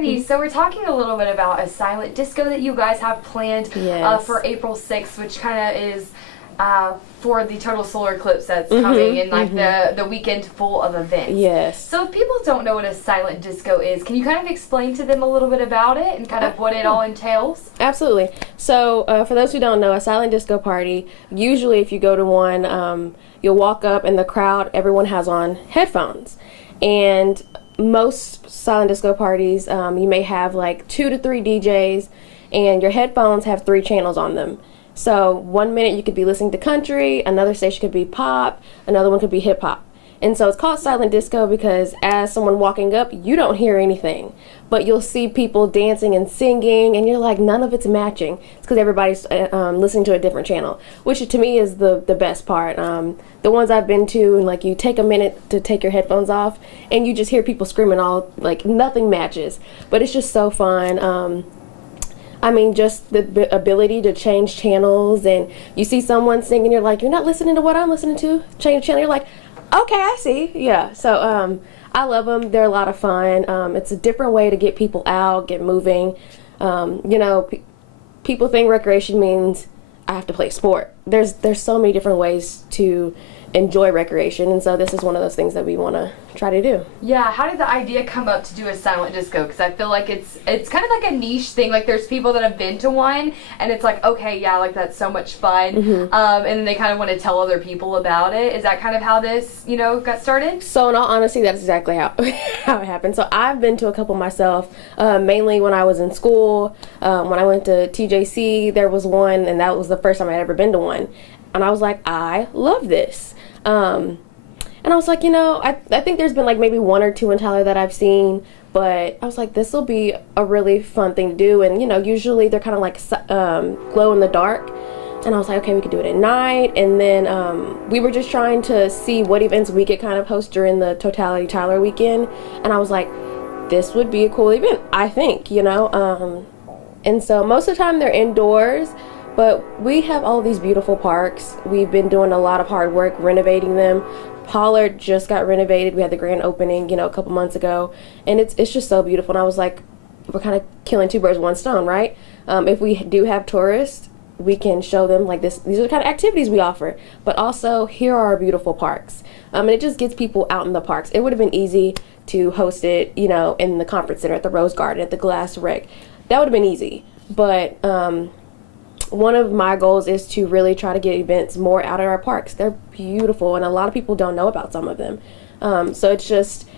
Alrighty, so we're talking a little bit about a silent disco that you guys have planned for April 6th, which kind of is for the total solar eclipse that's coming in like the weekend full of events. Yes. So if people don't know what a silent disco is, can you kind of explain to them a little bit about it and kind of what it all entails? Absolutely. So for those who don't know, a silent disco party, usually if you go to one, you'll walk up and the crowd, everyone has on headphones. And most silent disco parties, you may have like 2 to 3 DJs, and your headphones have 3 channels on them. So 1 minute you could be listening to country, another station could be pop, another one could be hip hop. And so it's called silent disco because as someone walking up, you don't hear anything, but you'll see people dancing and singing, and you're like, none of it's matching. It's because everybody's listening to a different channel, which to me is the best part. The ones I've been to, and like you take a minute to take your headphones off, and you just hear people screaming all, like nothing matches, but it's just so fun. I mean, just the ability to change channels, and you see someone singing, you're like, you're not listening to what I'm listening to. Change channel, you're like, okay, I see. Yeah, so I love them. They're a lot of fun. It's a different way to get people out, get moving. You know, people think recreation means I have to play sport. There's so many different ways to enjoy recreation, and so this is one of those things that we want to try to do. Yeah, how did the idea come up to do a silent disco? Because I feel like it's kind of like a niche thing. Like there's people that have been to one, and it's like, okay, yeah, like that's so much fun, and then they kind of want to tell other people about it. Is that kind of how this, got started? So in all honesty, that's exactly how how it happened. So I've been to a couple myself, mainly when I was in school. When I went to TJC, there was one, and that was the first time I'd ever been to one. And I was like, I love this. And I was like, I think there's been like maybe 1 or 2 in Tyler that I've seen, but I was like, this will be a really fun thing to do. And, usually they're kind of like glow in the dark. And I was like, okay, we could do it at night. And then we were just trying to see what events we could kind of host during the Totality Tyler weekend. And I was like, this would be a cool event, I think, And so most of the time they're indoors. But we have all these beautiful parks. We've been doing a lot of hard work renovating them. Pollard just got renovated. We had the grand opening, a couple months ago. And it's just so beautiful. And I was like, we're kind of killing 2 birds with 1 stone, right? If we do have tourists, we can show them like this. These are the kind of activities we offer. But also, here are our beautiful parks. And it just gets people out in the parks. It would have been easy to host it, in the conference center, at the Rose Garden, at the Glass Rec. That would have been easy. But one of my goals is to really try to get events more out at our parks. They're beautiful, and a lot of people don't know about some of them. So it's just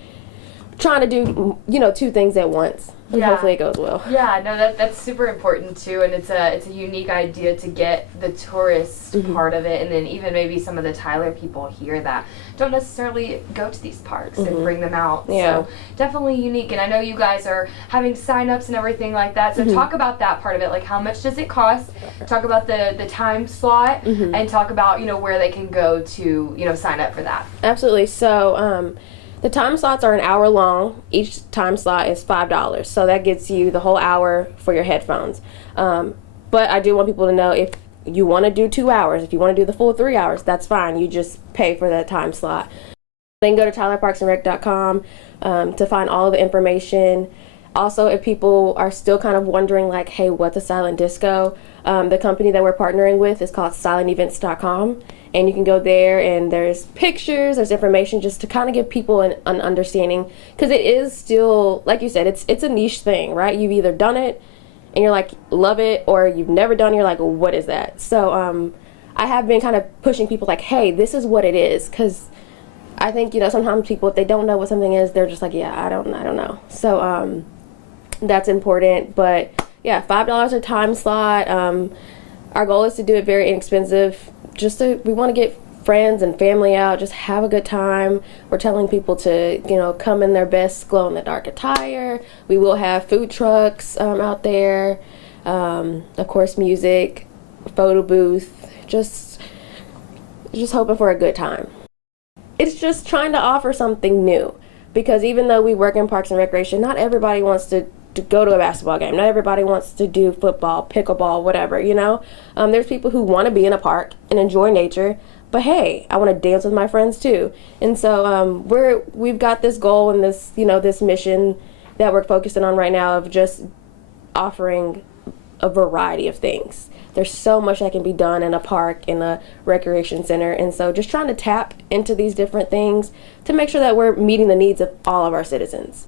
trying to do, 2 things at once. And hopefully it goes well. Yeah, no, that's super important too, and it's a unique idea to get the tourist part of it, and then even maybe some of the Tyler people here that don't necessarily go to these parks and bring them out. Yeah. So definitely unique, and I know you guys are having sign-ups and everything like that, so talk about that part of it, like how much does it cost, talk about the time slot, and talk about, where they can go to, sign up for that. Absolutely. So, the time slots are an hour long. Each time slot is $5. So that gets you the whole hour for your headphones. But I do want people to know, if you want to do 2 hours, if you want to do the full 3 hours, that's fine. You just pay for that time slot. Then go to tylerparksandrec.com to find all of the information. Also, if people are still kind of wondering, like, hey, what's a silent disco? The company that we're partnering with is called silentevents.com. And you can go there, and there's pictures, there's information, just to kind of give people an understanding. Because it is still, like you said, it's a niche thing, right? You've either done it, and you're like, love it, or you've never done it, you're like, well, what is that? So I have been kind of pushing people like, hey, this is what it is. Because I think, sometimes people, if they don't know what something is, they're just like, yeah, I don't know. So that's important. But yeah, $5 a time slot. Our goal is to do it very inexpensive. We want to get friends and family out, just have a good time. We're telling people to, come in their best glow-in-the-dark attire. We will have food trucks out there, of course, music, photo booth, just hoping for a good time. It's just trying to offer something new, because even though we work in Parks and Recreation, not everybody wants to go to a basketball game. Not everybody wants to do football, pickleball, whatever, There's people who want to be in a park and enjoy nature, but hey, I want to dance with my friends too. And so we've got this goal and this, this mission, that we're focusing on right now of just offering a variety of things. There's so much that can be done in a park, in a recreation center, and so just trying to tap into these different things to make sure that we're meeting the needs of all of our citizens.